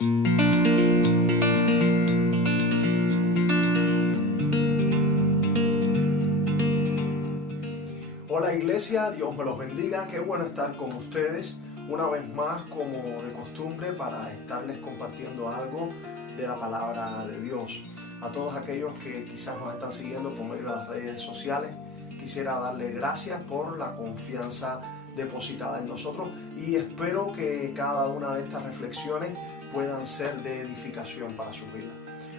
Hola iglesia, Dios me los bendiga, qué bueno estar con ustedes una vez más como de costumbre para estarles compartiendo algo de la palabra de Dios. A todos aquellos que quizás nos están siguiendo por medio de las redes sociales, quisiera darles gracias por la confianza depositada en nosotros y espero que cada una de estas reflexiones puedan ser de edificación para sus vidas.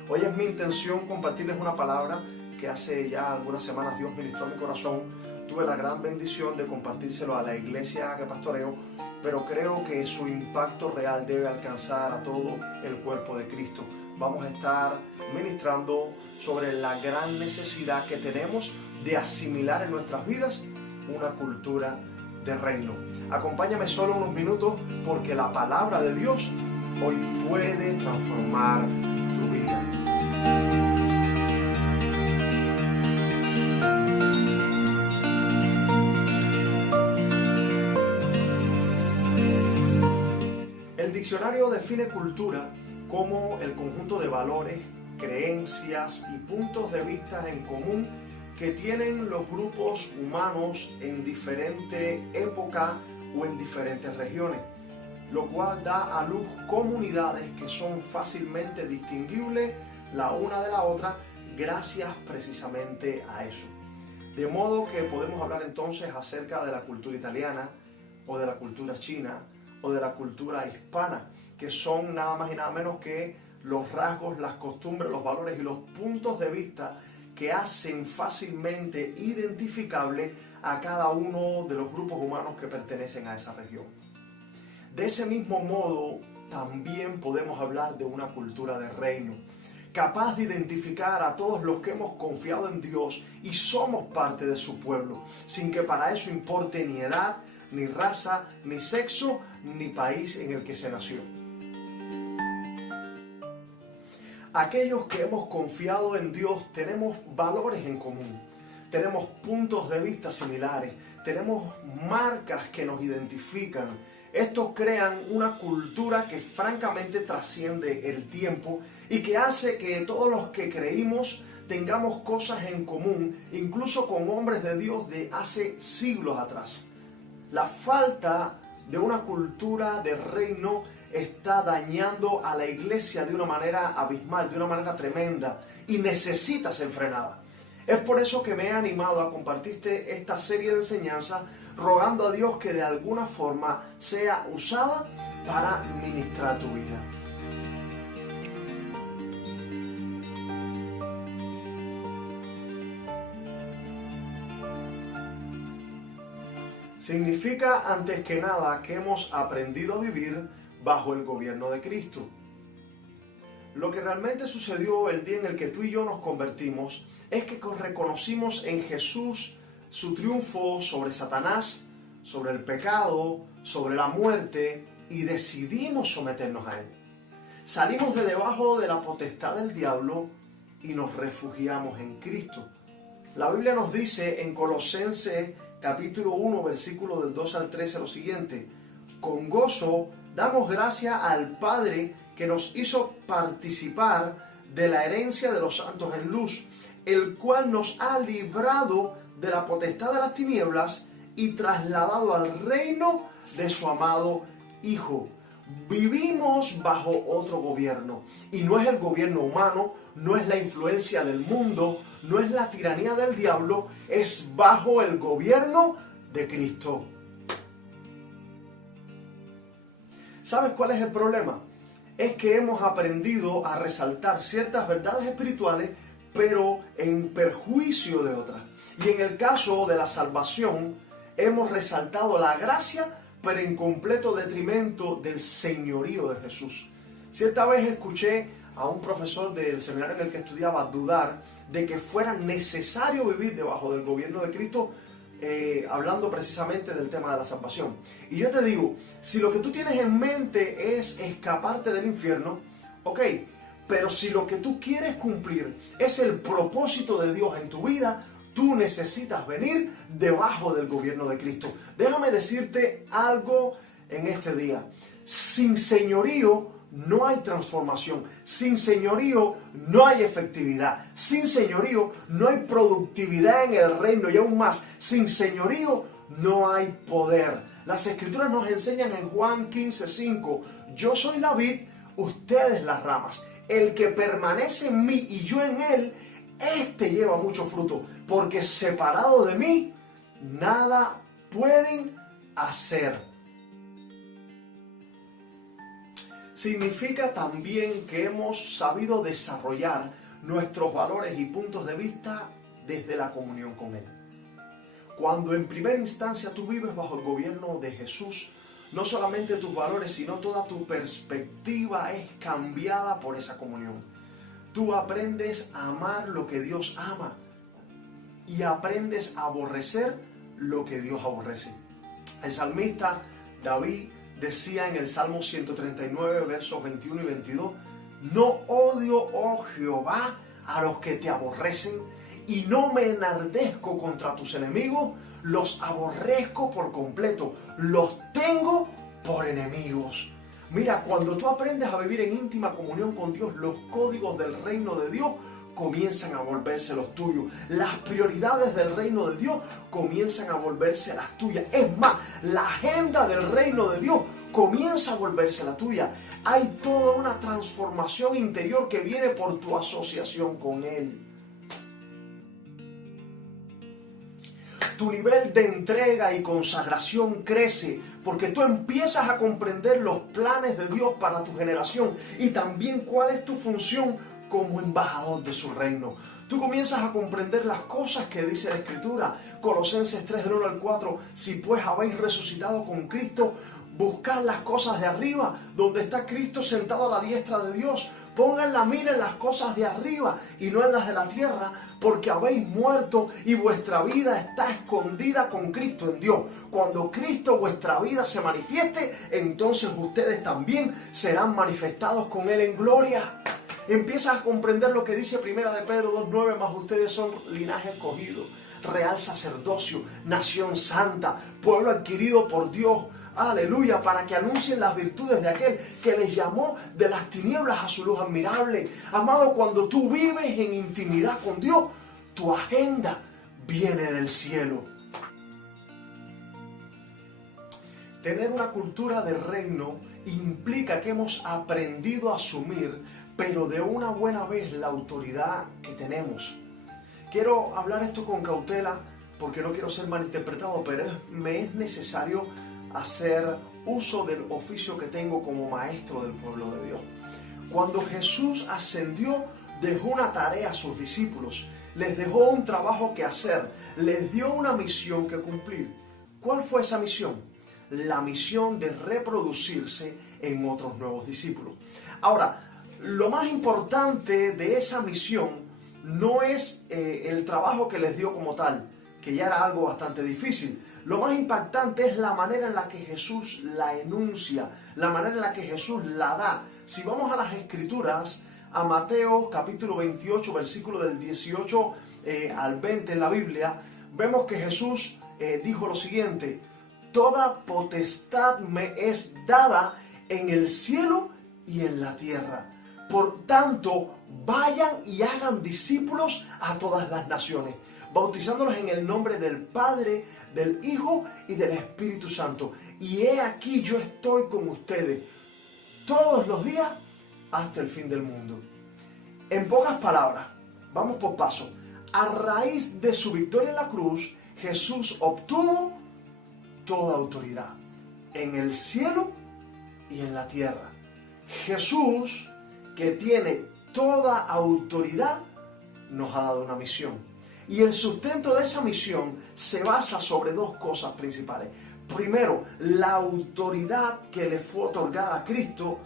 Hoy es mi intención compartirles una palabra que hace ya algunas semanas Dios ministró a mi corazón. Tuve la gran bendición de compartírselo a la iglesia que pastoreo, pero creo que su impacto real debe alcanzar a todo el cuerpo de Cristo. Vamos a estar ministrando sobre la gran necesidad que tenemos de asimilar en nuestras vidas una cultura de reino. Acompáñame solo unos minutos porque la palabra de Dios hoy puede transformar tu vida. El diccionario define cultura como el conjunto de valores, creencias y puntos de vista en común que tienen los grupos humanos en diferente época o en diferentes regiones, lo cual da a luz comunidades que son fácilmente distinguibles la una de la otra gracias precisamente a eso. De modo que podemos hablar entonces acerca de la cultura italiana o de la cultura china o de la cultura hispana, que son nada más y nada menos que los rasgos, las costumbres, los valores y los puntos de vista que hacen fácilmente identificable a cada uno de los grupos humanos que pertenecen a esa región. De ese mismo modo, también podemos hablar de una cultura de reino, capaz de identificar a todos los que hemos confiado en Dios y somos parte de su pueblo, sin que para eso importe ni edad, ni raza, ni sexo, ni país en el que se nació. Aquellos que hemos confiado en Dios tenemos valores en común, tenemos puntos de vista similares, tenemos marcas que nos identifican. Estos crean una cultura que francamente trasciende el tiempo y que hace que todos los que creímos tengamos cosas en común, incluso con hombres de Dios de hace siglos atrás. La falta de una cultura de reino está dañando a la iglesia de una manera abismal, de una manera tremenda, y necesita ser frenada. Es por eso que me he animado a compartirte esta serie de enseñanzas, rogando a Dios que de alguna forma sea usada para ministrar tu vida. Significa antes que nada que hemos aprendido a vivir bajo el gobierno de Cristo. Lo que realmente sucedió el día en el que tú y yo nos convertimos es que reconocimos en Jesús su triunfo sobre Satanás, sobre el pecado, sobre la muerte y decidimos someternos a él. Salimos de debajo de la potestad del diablo y nos refugiamos en Cristo. La Biblia nos dice en Colosenses capítulo 1, versículo del 2 al 13 lo siguiente: con gozo damos gracias al Padre que nos hizo participar de la herencia de los santos en luz, el cual nos ha librado de la potestad de las tinieblas y trasladado al reino de su amado Hijo. Vivimos bajo otro gobierno y no es el gobierno humano, no es la influencia del mundo, no es la tiranía del diablo, es bajo el gobierno de Cristo. ¿Sabes cuál es el problema? Es que hemos aprendido a resaltar ciertas verdades espirituales, pero en perjuicio de otras. Y en el caso de la salvación, hemos resaltado la gracia, pero en completo detrimento del señorío de Jesús. Cierta vez escuché a un profesor del seminario en el que estudiaba dudar de que fuera necesario vivir debajo del gobierno de Cristo, hablando precisamente del tema de la salvación. Y yo te digo, si lo que tú tienes en mente es escaparte del infierno, ok, pero si lo que tú quieres cumplir es el propósito de Dios en tu vida, tú necesitas venir debajo del gobierno de Cristo. Déjame decirte algo en este día. Sin señorío no hay transformación. Sin señorío no hay efectividad. Sin señorío no hay productividad en el reino. Y aún más, sin señorío no hay poder. Las escrituras nos enseñan en Juan 15:5, yo soy la vid, ustedes las ramas. El que permanece en mí y yo en él, este lleva mucho fruto, porque separado de mí, nada pueden hacer. Significa también que hemos sabido desarrollar nuestros valores y puntos de vista desde la comunión con Él. Cuando en primera instancia tú vives bajo el gobierno de Jesús, no solamente tus valores, sino toda tu perspectiva es cambiada por esa comunión. Tú aprendes a amar lo que Dios ama y aprendes a aborrecer lo que Dios aborrece. El salmista David decía en el Salmo 139, versos 21 y 22, no odio, oh Jehová, a los que te aborrecen, y no me enardezco contra tus enemigos, los aborrezco por completo, los tengo por enemigos. Mira, cuando tú aprendes a vivir en íntima comunión con Dios, los códigos del reino de Dios comienzan a volverse los tuyos. Las prioridades del reino de Dios comienzan a volverse las tuyas. Es más, la agenda del reino de Dios comienza a volverse la tuya. Hay toda una transformación interior que viene por tu asociación con Él. Tu nivel de entrega y consagración crece porque tú empiezas a comprender los planes de Dios para tu generación y también cuál es tu función como embajador de su reino. Tú comienzas a comprender las cosas que dice la Escritura. Colosenses 3, del 1 al 4. Si pues habéis resucitado con Cristo, buscad las cosas de arriba, donde está Cristo sentado a la diestra de Dios. Pongan la mira en las cosas de arriba y no en las de la tierra, porque habéis muerto y vuestra vida está escondida con Cristo en Dios. Cuando Cristo vuestra vida se manifieste, entonces ustedes también serán manifestados con Él en gloria. Empiezas a comprender lo que dice Primera de Pedro 2:9, más ustedes son linaje escogido, real sacerdocio, nación santa, pueblo adquirido por Dios, aleluya, para que anuncien las virtudes de aquel que les llamó de las tinieblas a su luz admirable. Amado, cuando tú vives en intimidad con Dios, tu agenda viene del cielo. Tener una cultura de reino implica que hemos aprendido a asumir, pero de una buena vez, la autoridad que tenemos. Quiero hablar esto con cautela porque no quiero ser malinterpretado, pero me es necesario hacer uso del oficio que tengo como maestro del pueblo de Dios. Cuando Jesús ascendió, dejó una tarea a sus discípulos, les dejó un trabajo que hacer, les dio una misión que cumplir. ¿Cuál fue esa misión? La misión de reproducirse en otros nuevos discípulos. Ahora, lo más importante de esa misión no es el trabajo que les dio como tal, que ya era algo bastante difícil. Lo más impactante es la manera en la que Jesús la enuncia, la manera en la que Jesús la da. Si vamos a las Escrituras, a Mateo capítulo 28, versículo del 18 al 20 en la Biblia, vemos que Jesús dijo lo siguiente: toda potestad me es dada en el cielo y en la tierra. Por tanto, vayan y hagan discípulos a todas las naciones, bautizándolos en el nombre del Padre, del Hijo y del Espíritu Santo. Y he aquí yo estoy con ustedes todos los días hasta el fin del mundo. En pocas palabras, vamos por paso. A raíz de su victoria en la cruz, Jesús obtuvo toda autoridad en el cielo y en la tierra. Jesús, que tiene toda autoridad, nos ha dado una misión. Y el sustento de esa misión se basa sobre dos cosas principales. Primero, la autoridad que le fue otorgada a Cristo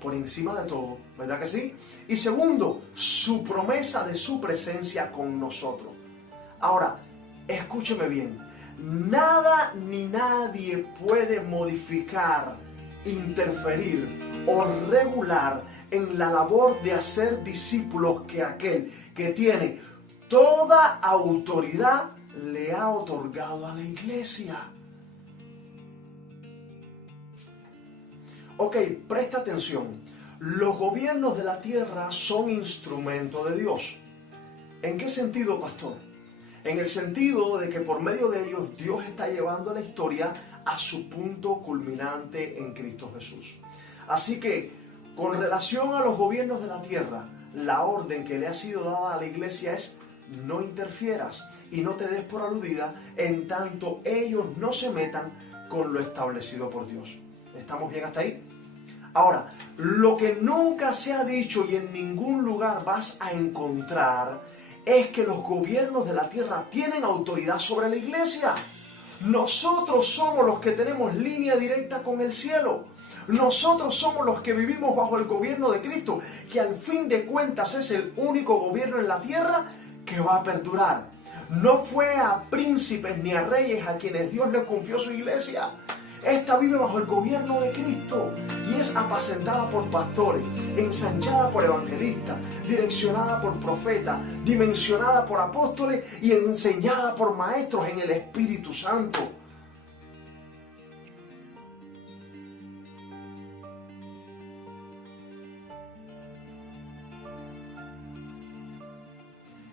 por encima de todo, ¿verdad que sí? Y segundo, su promesa de su presencia con nosotros. Ahora, escúcheme bien. Nada ni nadie puede modificar, interferir o regular en la labor de hacer discípulos que aquel que tiene toda autoridad le ha otorgado a la iglesia. Ok, presta atención. Los gobiernos de la tierra son instrumento de Dios. ¿En qué sentido, pastor? En el sentido de que por medio de ellos Dios está llevando la historia a su punto culminante en Cristo Jesús. Así que, con relación a los gobiernos de la tierra, la orden que le ha sido dada a la iglesia es: no interfieras y no te des por aludida en tanto ellos no se metan con lo establecido por Dios. ¿Estamos bien hasta ahí? Ahora, lo que nunca se ha dicho y en ningún lugar vas a encontrar es que los gobiernos de la tierra tienen autoridad sobre la iglesia. Nosotros somos los que tenemos línea directa con el cielo. Nosotros somos los que vivimos bajo el gobierno de Cristo, que al fin de cuentas es el único gobierno en la tierra que va a perdurar. No fue a príncipes ni a reyes a quienes Dios les confió su iglesia. Esta vive bajo el gobierno de Cristo y es apacentada por pastores, ensanchada por evangelistas, direccionada por profetas, dimensionada por apóstoles y enseñada por maestros en el Espíritu Santo.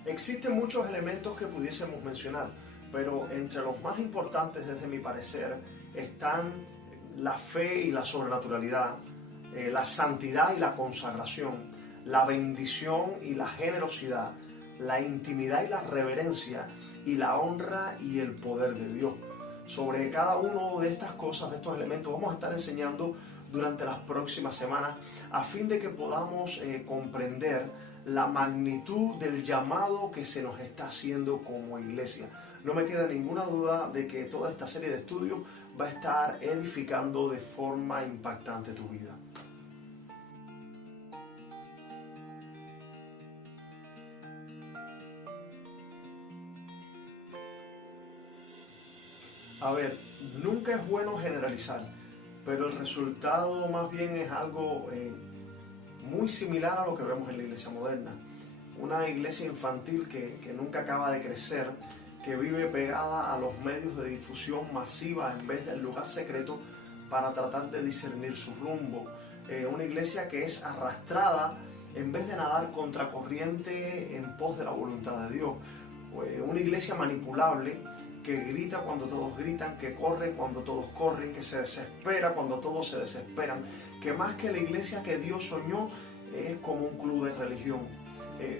Existen muchos elementos que pudiésemos mencionar, pero entre los más importantes, desde mi parecer, están la fe y la sobrenaturalidad, la santidad y la consagración, la bendición y la generosidad, la intimidad y la reverencia, y la honra y el poder de Dios. Sobre cada uno de estas cosas, de estos elementos, vamos a estar enseñando durante las próximas semanas, a fin de que podamos comprender la magnitud del llamado que se nos está haciendo como iglesia. No me queda ninguna duda de que toda esta serie de estudios va a estar edificando de forma impactante tu vida. A ver, nunca es bueno generalizar, pero el resultado más bien es algo muy similar a lo que vemos en la iglesia moderna. Una iglesia infantil que nunca acaba de crecer, que vive pegada a los medios de difusión masiva en vez del lugar secreto para tratar de discernir su rumbo. Una iglesia que es arrastrada en vez de nadar contracorriente en pos de la voluntad de Dios. Una iglesia manipulable que grita cuando todos gritan, que corre cuando todos corren, que se desespera cuando todos se desesperan, que más que la iglesia que Dios soñó es como un club de religión.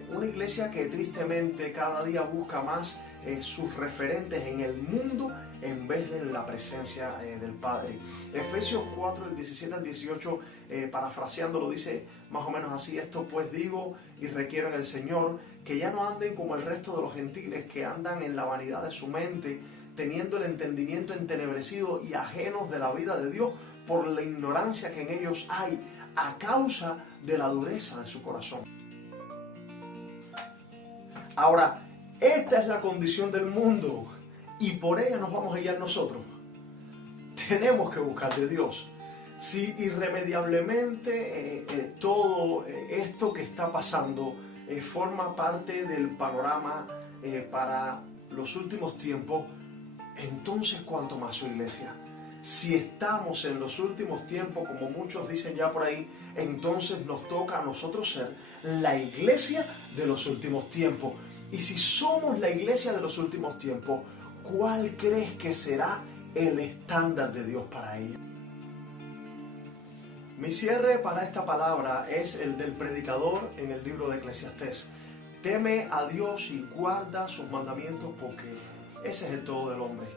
Una iglesia que tristemente cada día busca más sus referentes en el mundo en vez de en la presencia del Padre. Efesios 4, del 17 al 18, parafraseándolo, dice más o menos así: esto pues digo y requiero en el Señor, que ya no anden como el resto de los gentiles, que andan en la vanidad de su mente, teniendo el entendimiento entenebrecido y ajenos de la vida de Dios por la ignorancia que en ellos hay, a causa de la dureza de su corazón. Ahora, esta es la condición del mundo y por ella nos vamos a guiar nosotros. Tenemos que buscar de Dios. Si irremediablemente todo esto que está pasando forma parte del panorama para los últimos tiempos, entonces cuánto más su iglesia. Si estamos en los últimos tiempos, como muchos dicen ya por ahí, entonces nos toca a nosotros ser la iglesia de los últimos tiempos. Y si somos la iglesia de los últimos tiempos, ¿cuál crees que será el estándar de Dios para ella? Mi cierre para esta palabra es el del predicador en el libro de Eclesiastés. Teme a Dios y guarda sus mandamientos, porque ese es el todo del hombre.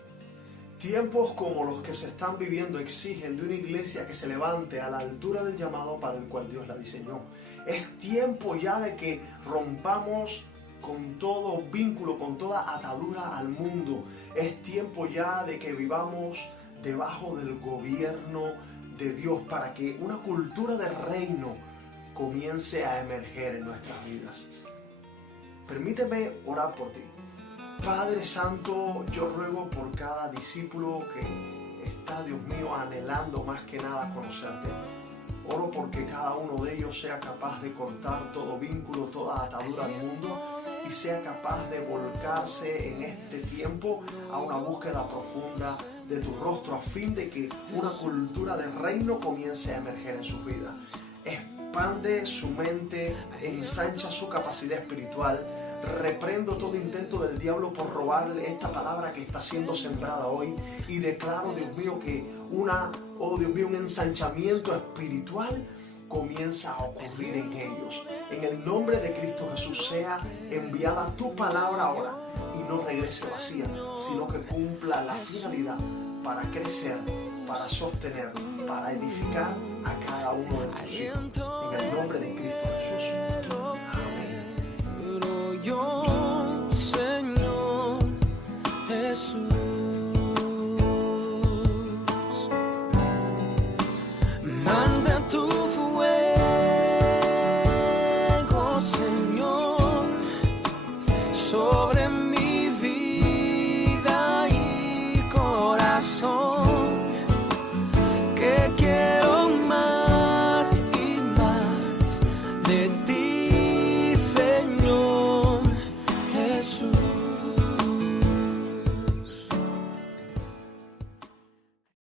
Tiempos como los que se están viviendo exigen de una iglesia que se levante a la altura del llamado para el cual Dios la diseñó. Es tiempo ya de que rompamos con todo vínculo, con toda atadura al mundo. Es tiempo ya de que vivamos debajo del gobierno de Dios, para que una cultura de reino comience a emerger en nuestras vidas. Permíteme orar por ti. Padre Santo, yo ruego por cada discípulo que está, Dios mío, anhelando más que nada conocerte. Oro porque cada uno de ellos sea capaz de cortar todo vínculo, toda atadura al mundo, y sea capaz de volcarse en este tiempo a una búsqueda profunda de tu rostro a fin de que una cultura de reino comience a emerger en sus vidas. Expande su mente, ensancha su capacidad espiritual. Reprendo todo intento del diablo por robarle esta palabra que está siendo sembrada hoy y declaro, Dios mío, que un ensanchamiento espiritual comienza a ocurrir en ellos. En el nombre de Cristo Jesús sea enviada tu palabra ahora y no regrese vacía, sino que cumpla la finalidad para crecer, para sostener, para edificar a cada uno de tus hijos.